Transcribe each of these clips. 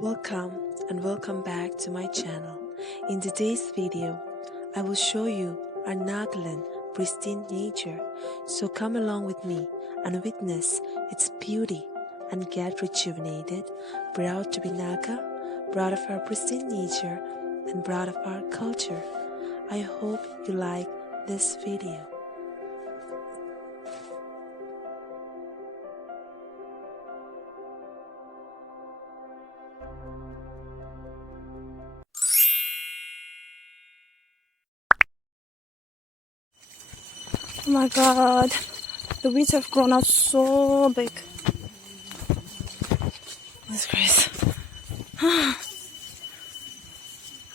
Welcome and welcome back to my channel. In today's video, I will show you our Nagaland pristine nature. So come along with me and witness its beauty and get rejuvenated, proud to be Naga, proud of our pristine nature and proud of our culture. I hope you like this video. Oh my god, the weeds have grown out so big. That's crazy.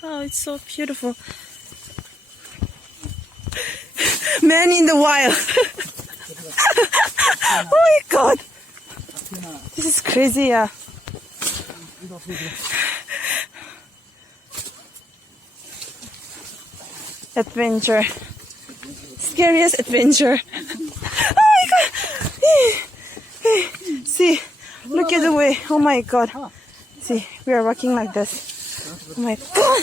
Oh, it's so beautiful. Man in the wild. Oh my god. This is crazy, yeah. Adventure. Scariest adventure. Oh my god. See, look at the way. Oh my god. See, we are walking like this. Oh my god.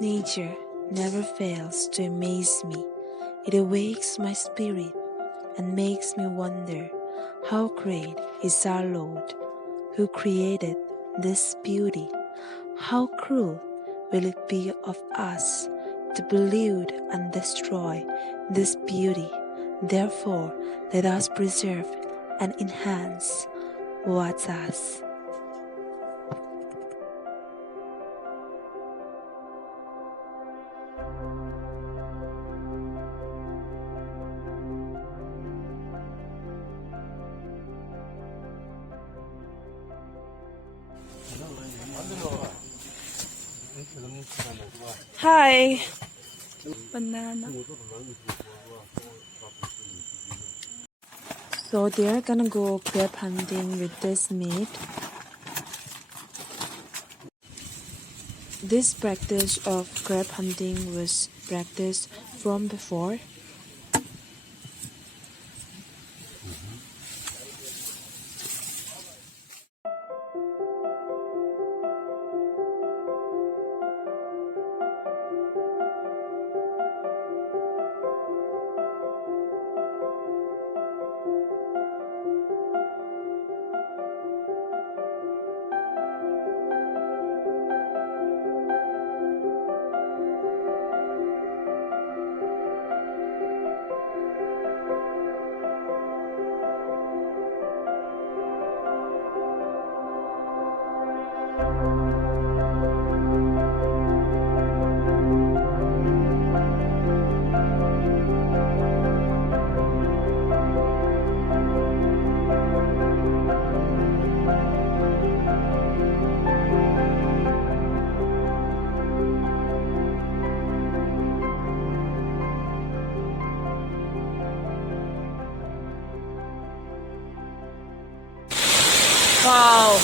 Nature never fails to amaze me. It awakes my spirit and makes me wonder how great is our Lord who created this beauty. How cruel will it be of us to pollute and destroy this beauty. Therefore, let us preserve and enhance what's us. Hi. Banana. So they're gonna go crab hunting with this mate. This practice of crab hunting was practiced from before. Wow.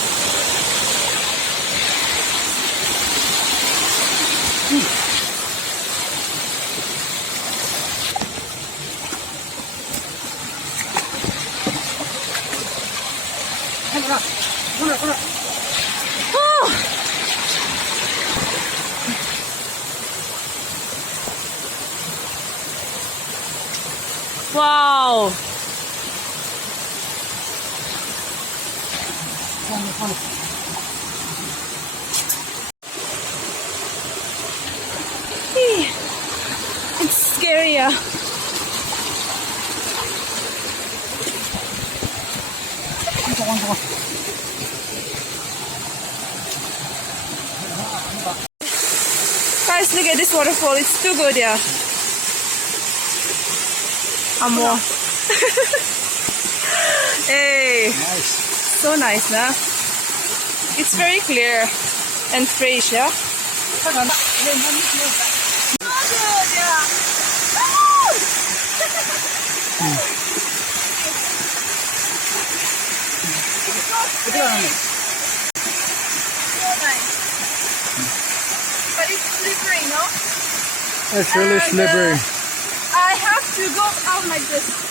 Wow. It's scary. Guys, look at this waterfall. It's too good, yeah. More. Hey. Nice. So nice, nah? It's very clear and fresh, yeah? It's really slippery. I have to go out like this.